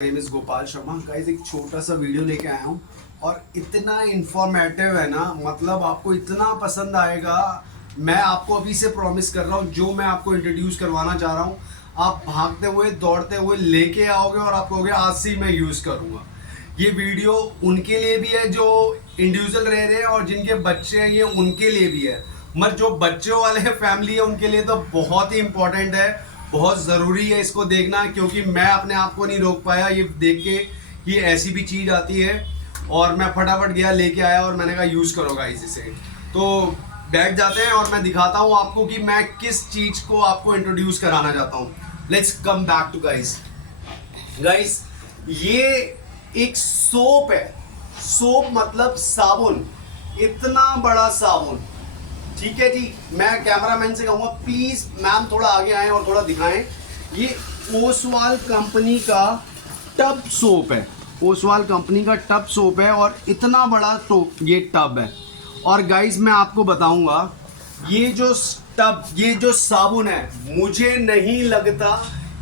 Name is Gopal Sharma. Guys एक छोटा सा वीडियो लेके आया हूँ और इतना इंफॉर्मेटिव है ना, मतलब आपको इतना पसंद आएगा। मैं आपको अभी से प्रॉमिस कर रहा हूँ, जो मैं आपको इंट्रोड्यूस करवाना चाह रहा हूँ आप भागते हुए दौड़ते हुए लेके आओगे और आप कहोगे आज से ही मैं यूज़ करूँगा। ये वीडियो उनके लिए भी है जो इंडिविजुअल रह रहे हैं और जिनके बच्चे हैं, ये उनके लिए भी है। मगर जो बच्चों वाले फैमिली है उनके लिए तो बहुत ही इंपॉर्टेंट है, बहुत ज़रूरी है इसको देखना। क्योंकि मैं अपने आप को नहीं रोक पाया ये देख के कि ऐसी भी चीज़ आती है, और मैं फटाफट गया लेके आया और मैंने कहा यूज़ करो गाइस इसे। तो बैठ जाते हैं और मैं दिखाता हूँ आपको कि मैं किस चीज़ को आपको इंट्रोड्यूस कराना चाहता हूँ। Let's come back to guys ये एक सोप है। सोप मतलब साबुन, इतना बड़ा साबुन। ठीक है जी, मैं कैमरामैन से कहूँगा प्लीज़ मैम थोड़ा आगे आएं और थोड़ा दिखाएं। ये ओसवाल कंपनी का टब सोप है। ओसवाल कंपनी का टब सोप है और इतना बड़ा तो ये टब है। और गाइस मैं आपको बताऊंगा, ये जो साबुन है, मुझे नहीं लगता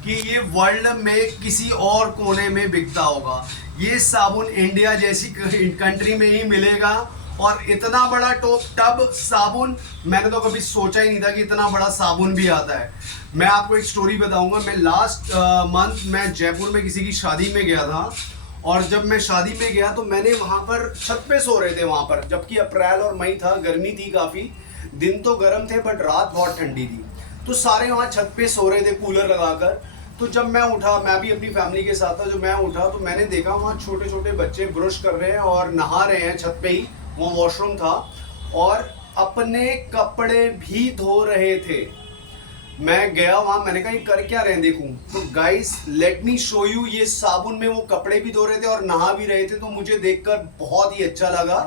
कि ये वर्ल्ड में किसी और कोने में बिकता होगा। ये साबुन इंडिया जैसी कंट्री में ही मिलेगा। और इतना बड़ा टब साबुन मैंने तो कभी सोचा ही नहीं था कि इतना बड़ा साबुन भी आता है। मैं आपको एक स्टोरी बताऊंगा। मैं लास्ट मंथ मैं जयपुर में किसी की शादी में गया था, और जब मैं शादी में गया तो मैंने वहाँ पर छत पे सो रहे थे वहाँ पर, जबकि अप्रैल और मई था, गर्मी थी काफ़ी। दिन तो गर्म थे बट रात बहुत ठंडी थी। तो सारे वहाँ छत पे सो रहे थे कूलर लगाकर। तो जब मैं उठा, मैं भी अपनी फैमिली के साथ था, जब मैं उठा तो मैंने देखा वहाँ छोटे छोटे बच्चे ब्रश कर रहे हैं और नहा रहे हैं छत पे ही, वो वॉशरूम था, और अपने कपड़े भी धो रहे थे। मैं गया वहाँ, मैंने कहा ये कर क्या रहे हैं देखूं। तो guys let me show you, ये साबुन में वो कपड़े भी धो रहे थे और नहा भी रहे थे। तो मुझे देखकर बहुत ही अच्छा लगा।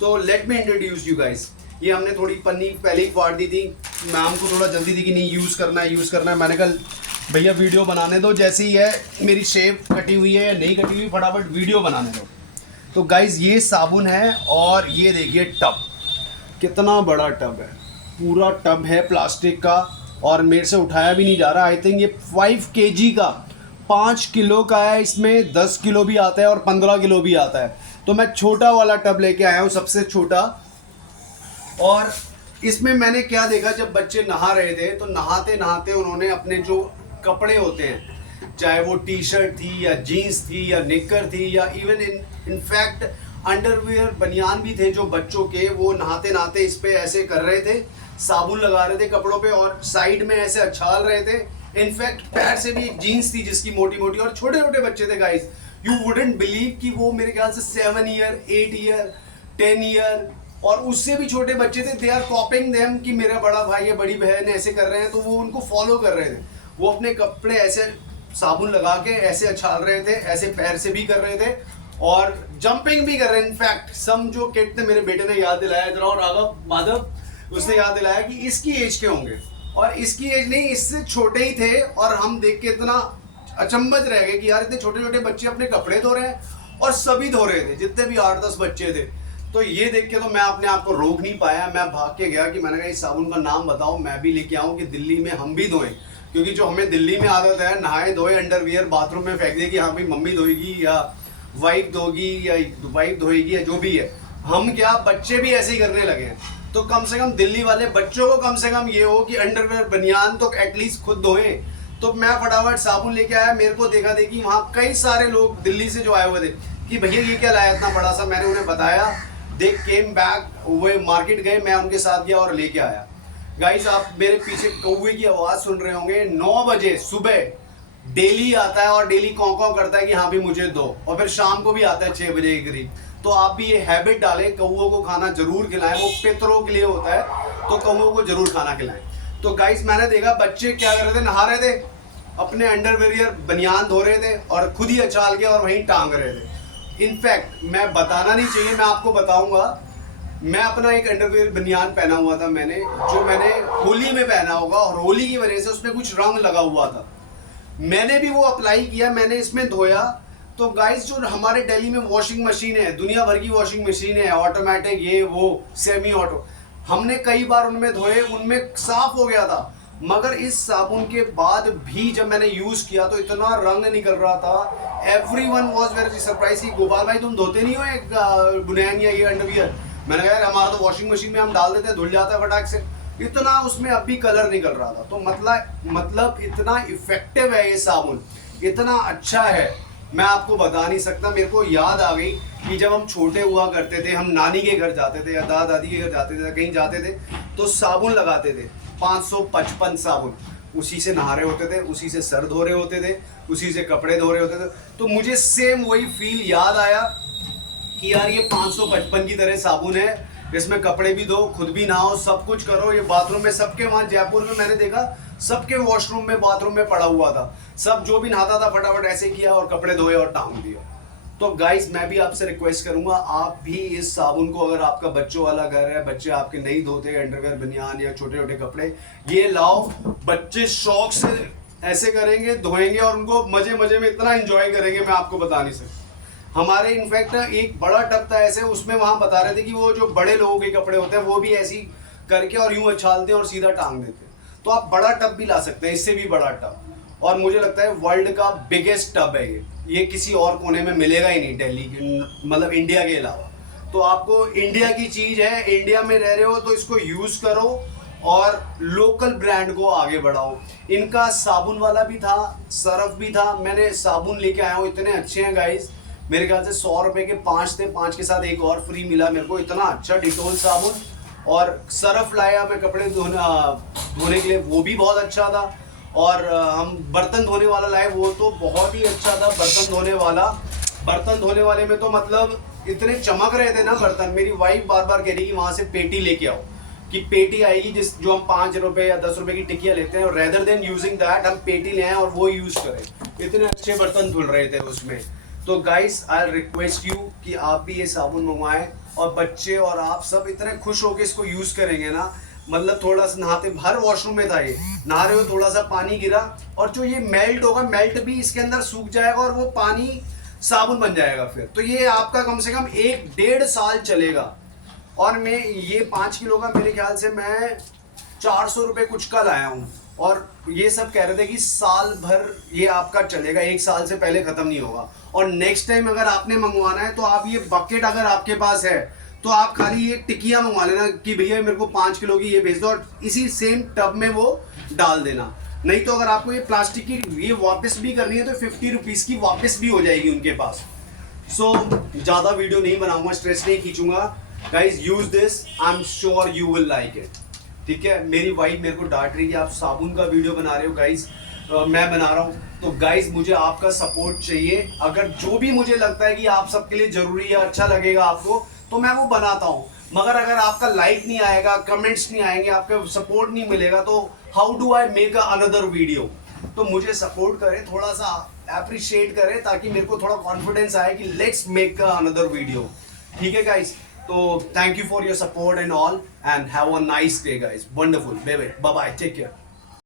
तो let me introduce you guys. ये हमने थोड़ी पन्नी पहले ही फाड़ दी थी, मैम को थोड़ा जल्दी थी कि नहीं यूज़ करना है। मैंने कहा भैया वीडियो बनाने दो, जैसे ही है मेरी शेप कटी हुई है या नहीं कटी हुई, फटाफट वीडियो बनाने दो। तो गाइज ये साबुन है और ये देखिए टब, कितना बड़ा टब है। पूरा टब है प्लास्टिक का और मेरे से उठाया भी नहीं जा रहा। आई थिंक ये 5 kg का, 5 किलो का है। इसमें 10 किलो भी आता है और 15 किलो भी आता है। तो मैं छोटा वाला टब लेके आया हूँ, सबसे छोटा। और इसमें मैंने क्या देखा, जब बच्चे नहा रहे थे तो नहाते नहाते उन्होंने अपने जो कपड़े होते हैं, चाहे वो टी शर्ट थी या जीन्स थी या निक्कर थी या इवन इनफैक्ट अंडरवियर बनियान भी थे जो बच्चों के, वो नहाते नहाते इस पे ऐसे कर रहे थे, साबुन लगा रहे थे कपड़ों पे और साइड में ऐसे अछाल रहे थे। इनफैक्ट पैर से भी एक जीन्स थी जिसकी मोटी मोटी, और छोटे छोटे बच्चे थे गाइस। यू वुडंट बिलीव कि वो मेरे ख्याल से 7 ईयर 8 ईयर 10 ईयर और उससे भी छोटे बच्चे थे। दे आर कॉपिंग देम कि मेरा बड़ा भाई या बड़ी बहन ऐसे कर रहे हैं, तो वो उनको फॉलो कर रहे थे। वो अपने कपड़े ऐसे साबुन लगा के ऐसे अछाल रहे थे, ऐसे पैर से भी कर रहे थे और जंपिंग भी कर रहे हैं। इनफैक्ट सम जो किड थे, मेरे बेटे ने याद दिलाया, इधर और राघव माधव, उसने याद दिलाया कि इसकी एज के होंगे, और इसकी एज नहीं, इससे छोटे ही थे। और हम देख के इतना अचंभज रह गए कि यार इतने छोटे छोटे बच्चे अपने कपड़े धो रहे हैं, और सभी धो रहे थे, जितने भी 8-10 बच्चे थे। तो ये देख के तो मैं अपने आप को रोक नहीं पाया, मैं भाग के गया कि मैंने कहा इस साबुन का नाम बताओ, मैं भी लेके आऊँ कि दिल्ली में हम भी धोएं। क्योंकि जो हमें दिल्ली में आदत है नहाए धोए अंडरवियर बाथरूम में फेंक दे कि हाँ भाई मम्मी धोएगी या वाइफ धोएगी या जो भी है, हम क्या बच्चे भी ऐसे ही करने लगे हैं। तो कम से कम दिल्ली वाले बच्चों को कम से कम ये हो कि अंडरवियर बनियान तो एटलीस्ट खुद धोएं। तो मैं फटाफट साबुन लेके आया। मेरे को देखा देखी वहाँ कई सारे लोग दिल्ली से जो आए हुए थे कि भैया ये क्या लाया इतना बड़ा सा। मैंने उन्हें बताया, दे केम बैक, वो मार्केट गए, मैं उनके साथ गया और लेके आया। गाइस आप मेरे पीछे कौवे की आवाज़ सुन रहे होंगे। 9 बजे सुबह डेली आता है और डेली कौं कौं करता है कि हाँ भी मुझे दो, और फिर शाम को भी आता है 6 बजे के करीब। तो आप भी ये हैबिट डालें, कौवों को खाना जरूर खिलाएं, वो पितरों के लिए होता है, तो कौवों को जरूर खाना खिलाएं। तो गाइस मैंने देखा बच्चे क्या कर रहे थे, नहा रहे थे, अपने अंडरवियर बनियान धो रहे थे और खुद ही अचाल के और वहीं टांग रहे थे। इनफैक्ट मैं बताना नहीं चाहिए, मैं आपको बताऊंगा, मैं अपना एक अंडरवियर बनियान पहना हुआ था मैंने, जो मैंने होली में पहना होगा, और होली की वजह से उसमें कुछ रंग लगा हुआ था। मैंने भी वो अप्लाई किया, मैंने इसमें धोया। तो गाइस जो हमारे दिल्ली में वॉशिंग मशीन है, दुनिया भर की वॉशिंग मशीन है, ऑटोमेटिक ये वो सेमी ऑटो, हमने कई बार उनमें धोए, उनमें साफ हो गया था। मगर इस साबुन के बाद भी जब मैंने यूज किया तो इतना रंग निकल रहा था, एवरीवन वाज वेरी सरप्राइज कि गोपाल भाई तुम धोते नहीं हो एक बुनियान या ये अंडरवियर। मैंने कहा यार हमारा तो वॉशिंग मशीन में हम डाल देते हैं, धुल जाता है फटाक से। इतना उसमें अब भी कलर निकल रहा था। तो मतलब इतना इफेक्टिव है ये साबुन, इतना अच्छा है, मैं आपको बता नहीं सकता। मेरे को याद आ गई कि जब हम छोटे हुआ करते थे, हम नानी के घर जाते थे या दादा दादी के घर जाते थे, कहीं जाते थे तो साबुन लगाते थे 555 साबुन, उसी से नहा रहे होते थे, उसी से सर धो रहे होते थे, उसी से कपड़े धो रहे होते थे। तो मुझे सेम वही फील याद आया कि यार ये 555 की तरह साबुन है, इसमें कपड़े भी धो, खुद भी नहाओ, सब कुछ करो। ये बाथरूम में सबके, वहाँ जयपुर में मैंने देखा सबके वॉशरूम में बाथरूम में पड़ा हुआ था, सब जो भी नहाता था फटाफट ऐसे किया और कपड़े धोए और टांग दिया। तो गाइस मैं भी आपसे रिक्वेस्ट करूंगा, आप भी इस साबुन को, अगर आपका बच्चों वाला घर है, बच्चे आपके नहीं धोते अंडरवेयर बनियान या छोटे छोटे कपड़े, ये लाओ, बच्चे शौक से ऐसे करेंगे, धोएंगे और उनको मजे मजे में इतना एंजॉय करेंगे, मैं आपको बता नहीं सकता। हमारे इनफैक्ट एक बड़ा टब था ऐसे, उसमें वहां बता रहे थे कि वो जो बड़े लोगों के कपड़े होते हैं वो भी ऐसी करके और यूं उछालते हैं और सीधा टांग देते हैं। तो आप बड़ा टब भी ला सकते हैं, इससे भी बड़ा टब, और मुझे लगता है वर्ल्ड का बिगेस्ट टब है ये किसी और कोने में मिलेगा ही नहीं, दिल्ली मतलब इंडिया के अलावा। तो आपको इंडिया की चीज है, इंडिया में रह रहे हो तो इसको यूज करो और लोकल ब्रांड को आगे बढ़ाओ। इनका साबुन वाला भी था, सरफ भी था, मैंने साबुन लेके आया हूँ, इतने अच्छे हैं गाइस। मेरे ख्याल से 100 रुपए के 5 थे, 5 के साथ एक और फ्री मिला मेरे को। इतना अच्छा डिटोल साबुन, और सरफ लाया मैं कपड़े धोने के लिए, वो भी बहुत अच्छा था। और हम बर्तन धोने वाला लाए, वो तो बहुत ही अच्छा था बर्तन धोने वाला। बर्तन धोने वाले में तो मतलब इतने चमक रहे थे ना बर्तन, मेरी वाइफ बार बार कह रही कि वहाँ से पेटी लेके आओ, कि पेटी आएगी जिस जो हम 5 रुपए या 10 रुपए की टिकिया लेते हैं, और रेदर देन यूजिंग दैट हम पेटी ले आए और वो यूज करें। इतने अच्छे बर्तन धुल रहे थे उसमें। तो गाइस आई रिक्वेस्ट यू कि आप भी ये साबुन मंगवाएं, और बच्चे और आप सब इतने खुश होकर इसको यूज करेंगे ना, मतलब थोड़ा सा नहाते, हर वॉशरूम में था ये, नहा रहे हो थोड़ा सा पानी गिरा और जो ये मेल्ट होगा, मेल्ट भी इसके अंदर सूख जाएगा और वो पानी साबुन बन जाएगा फिर। तो ये आपका कम से कम 1-1.5 साल चलेगा। और मैं ये 5 किलो का मेरे ख्याल से मैं 400 रुपये कुछ का लाया हूँ, और ये सब कह रहे थे कि साल भर ये आपका चलेगा, 1 साल से पहले खत्म नहीं होगा। और नेक्स्ट टाइम अगर आपने मंगवाना है तो आप ये बकेट अगर आपके पास है तो आप खाली ये टिकिया मंगवा लेना कि भैया मेरे को 5 किलो की ये भेज दो, और इसी सेम टब में वो डाल देना। नहीं तो अगर आपको ये प्लास्टिक की ये वापस भी करनी है तो 50 रुपीज़ की वापस भी हो जाएगी उनके पास। सो ज़्यादा वीडियो नहीं बनाऊंगा, स्ट्रेस नहीं खींचूंगा। Guys use this, I am sure you will like it. ठीक है, मेरी वाइफ मेरे को डांट रही है कि आप साबुन का वीडियो बना रहे हो गाइज, मैं बना रहा हूँ। तो गाइज मुझे आपका सपोर्ट चाहिए, अगर जो भी मुझे लगता है कि आप सबके लिए जरूरी है, अच्छा लगेगा आपको, तो मैं वो बनाता हूँ। मगर अगर आपका लाइक नहीं आएगा, कमेंट्स नहीं आएंगे, आपका सपोर्ट नहीं मिलेगा, तो how do I make another video. तो मुझे सपोर्ट करें, थोड़ा सा अप्रिशिएट करें, ताकि मेरे को थोड़ा कॉन्फिडेंस आए कि लेट्स मेक अनदर वीडियो। ठीक है गाइज, तो thank you for your support and all, and have a nice day guys, wonderful, bye bye, take care.